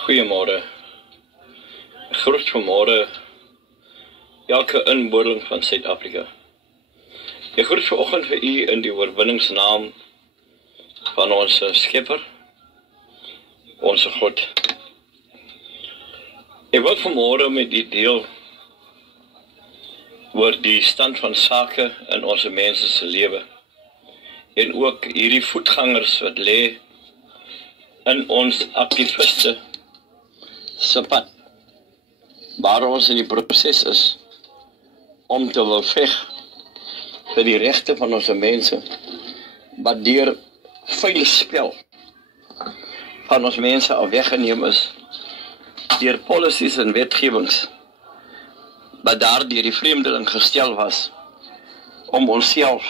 Goeiemôre. Groet vanmôre elke inboorling van Suid-Afrika. Ek groet vanoggend vir u in die oorwinningsnaam van ons Skepper, ons God. Ek wil vanmôre met u deel oor die stand van sake in ons mense se lewe en ook hierdie voetgangers wat lê in ons aktiviste se pad, waar ons in die proses is om te wil veg vir die regte van ons mense, wat deur vuil spel van ons mense al weggeneem is, deur policies en wetgewings, wat daar deur die vreemdeling gestel was, om onsself,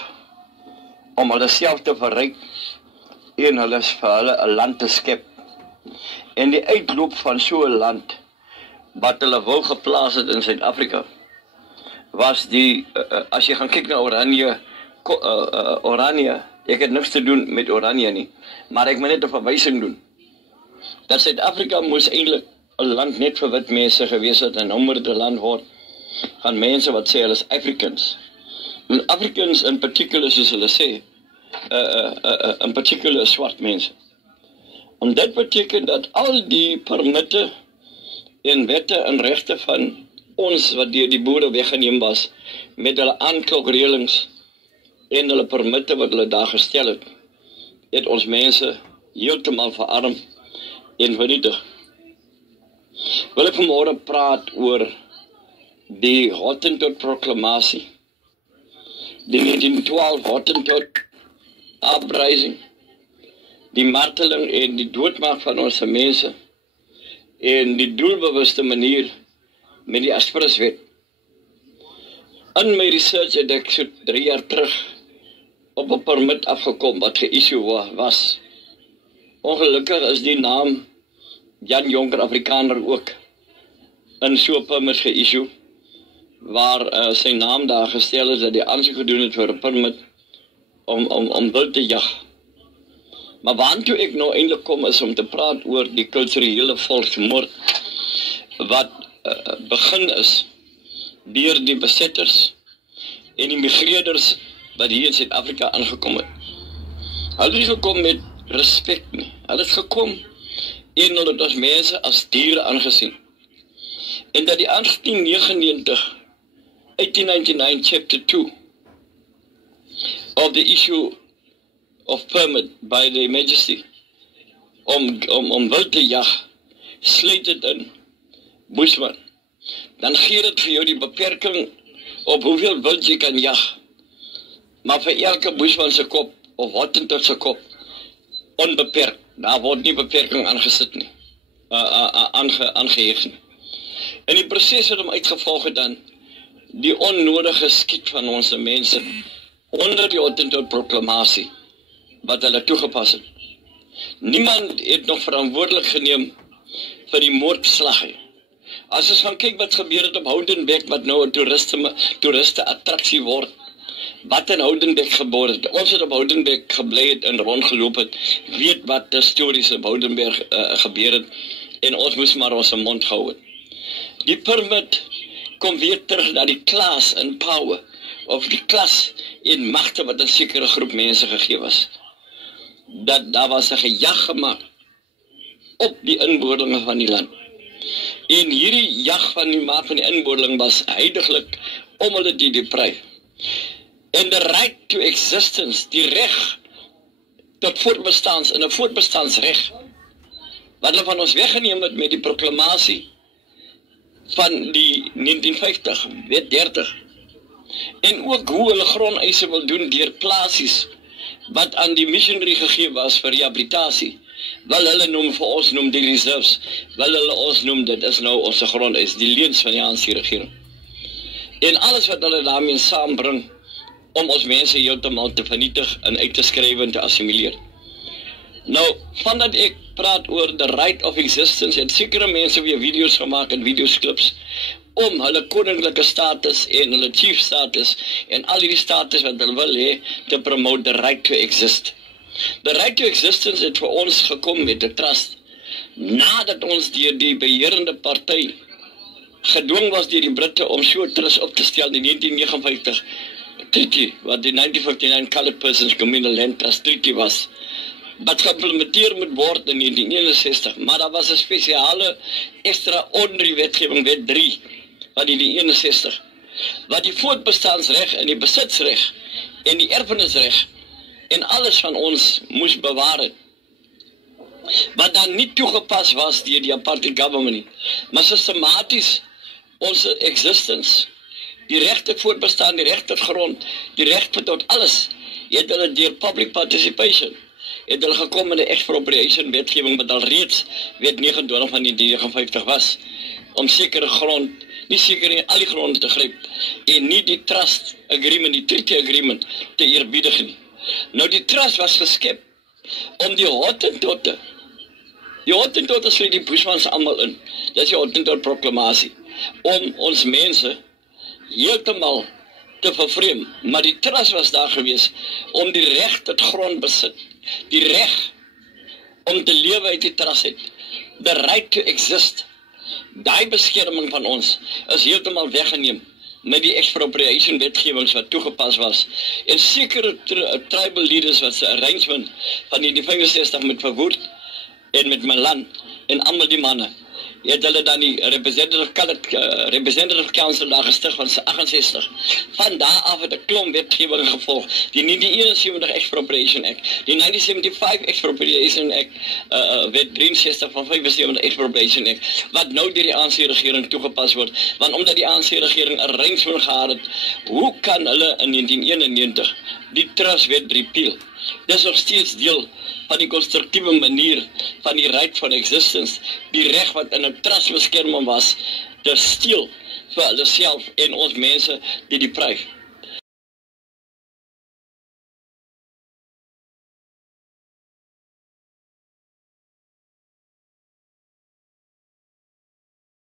om hulle self te verryk, en hulle vir hulle 'n land te skep. En die uitloop van so 'n land, wat hulle wou geplaas het in Suid-Afrika, was die, as jy gaan kyk na Oranje, ek het niks te doen met Oranje nie, maar ek moet net 'n verwysing doen, dat Suid-Afrika moes eintlik 'n land net vir wit mense gewees het, en nou moet dit 'n land word van mense wat sê hulle is Africans. En Africans in particular, soos hulle sê, in particular swart mense. En dit beteken dat al die permitte en wette en regte van ons wat deur die boere weggeneem was, met hulle aanklokreëlings en hulle permitte wat hulle daar gestel het ons mense heeltemal verarm en vernietig. Wil ek vanmôre praat oor die Hottentot proklamasie, die 1912 Hottentot uprising, die marteling en die doodmaak van ons mense, en die doelbewuste manier met die Asperuswet. In my research het ek so 3 jaar terug op 'n permit afgekom wat geissue was. Ongelukkig is die naam Jan Jonker Afrikaner ook in so 'n permit geissue, waar sy naam daar gestel is dat hy aansoek gedoen het vir 'n permit om wild te jag. Maar waartoe ek nou eintlik kom is om te praat oor die kulturele volksmoord wat begin is deur die besetters en die migreerders wat hier in Suid-Afrika aangekom het. Hulle het gekom met respek nie. Hulle het gekom en hulle het ons mense as diere aangesien. En dat die 1899 chapter 2 of the issue of permit by the Majesty om wild te jag, sluit dit in Bushman. Dan gee dit vir jou die beperking op hoeveel wild jy kan jag. Maar vir elke Bushman se kop of Hottentot se kop onbeperk. Daar word nie beperking aangesit nie. Aangeheg nie. En die proses het hom uitgevolg het dan die onnodige skiet van ons mense onder die Hottentot proklamasie wat hulle toegepas het. Niemand het nog verantwoordelik geneem vir die moordslag. As ons gaan kyk wat gebeur het op Houdenbeck, wat nou 'n toeriste attraksie word, wat in Houdenbeck gebeur het. Ons het op Houdenbeck gebly het en rondgeloop het, weet wat die stories op Houdenberg gebeur het, en ons moes maar ons mond gehou het. Die permit kom weer terug na die klas in power, of die klas en magte wat 'n sekere groep mense gegee was. Dat daar was 'n gejag gemaak op die inboorlinge van die land. En hierdie jag van die maak van die inboorling was heiliglik om hulle te deprive. En the right to existence, die reg tot voortbestaans, en 'n voortbestaansreg, wat hulle van ons weggeneem het met die proklamasie van die 1950, wet 30. En ook hoe hulle grondeise wil doen deur plasies wat aan die missionary gegee was vir rehabilitasie. Wel hulle noem vir ons noem die reserves, wel hulle ons noem dit is nou ons grondeis, die leuns van die ANC regering. En alles wat hulle daarmee saambring om ons mense heeltemal te vernietig en uit te skryf en te assimileer. Nou, vandat ek praat oor the right of existence, het sekere mense weer video's gemaak en videosklips om hulle koninklike status en hulle chief status en al die status wat hulle wil hê te promote the right to exist. The right to existence het vir ons gekom met 'n trust. Nadat ons deur die beheerende party gedwing was deur die Britte om so 'n trust op te stel in 1959 treaty, wat die 1959 Colored Persons Communal Land Trust Treaty was, wat geïmplementeer moet word in 1961, maar daar was 'n spesiale extraordinary wetgewing, wet 3, van die 61, wat die voortbestaansreg en die besitsreg en die erfenisreg en alles van ons moes bewaar het, wat dan nie toegepas was deur die apartheid government nie, maar systematies ons existence, die reg tot voortbestaan, die reg tot grond, die reg tot alles, het hulle deur public participation, het hulle gekom met 'n expropriation wetgewing wat al reeds wet 29 van 1959 was, om sekere grond, nie seker nie, al die gronde te gryp, en nie die trust agreement, die treaty agreement, te eerbiedig nie. Nou die trust was geskep, om die Hottentotte sluit die Bushmans almal in, dit is die Hottentot proklamasie, om ons mense heeltemal te vervreem, maar die trust was daar gewees, om die reg tot grond besit, die reg om te lewe uit die trust het, the right to exist, daai beskerming van ons is heeltemal weggeneem met die expropriation wetgewings wat toegepas was, en sekere tribal leaders wat se arrangement van die 65 met Verwoerd en met Milan en almal die manne, het hulle dan die Representative Council daar gestig van 68. Van daar af het 'n klomp wetgewing gevolg. Die 1971 Expropriation Act, die 1975 Expropriation Act, wet 63 van 75 Expropriation Act, wat nou deur die ANC-regering toegepas word, want omdat die ANC-regering 'n arrangement gehad het, hoe kan hulle in 1991 die trust wet repeal? Dis nog steeds deel van die konstruktiewe manier van die right van existence, die reg wat in 'n trustbeskerming was, te steel vir hulle self en ons mense die pryf.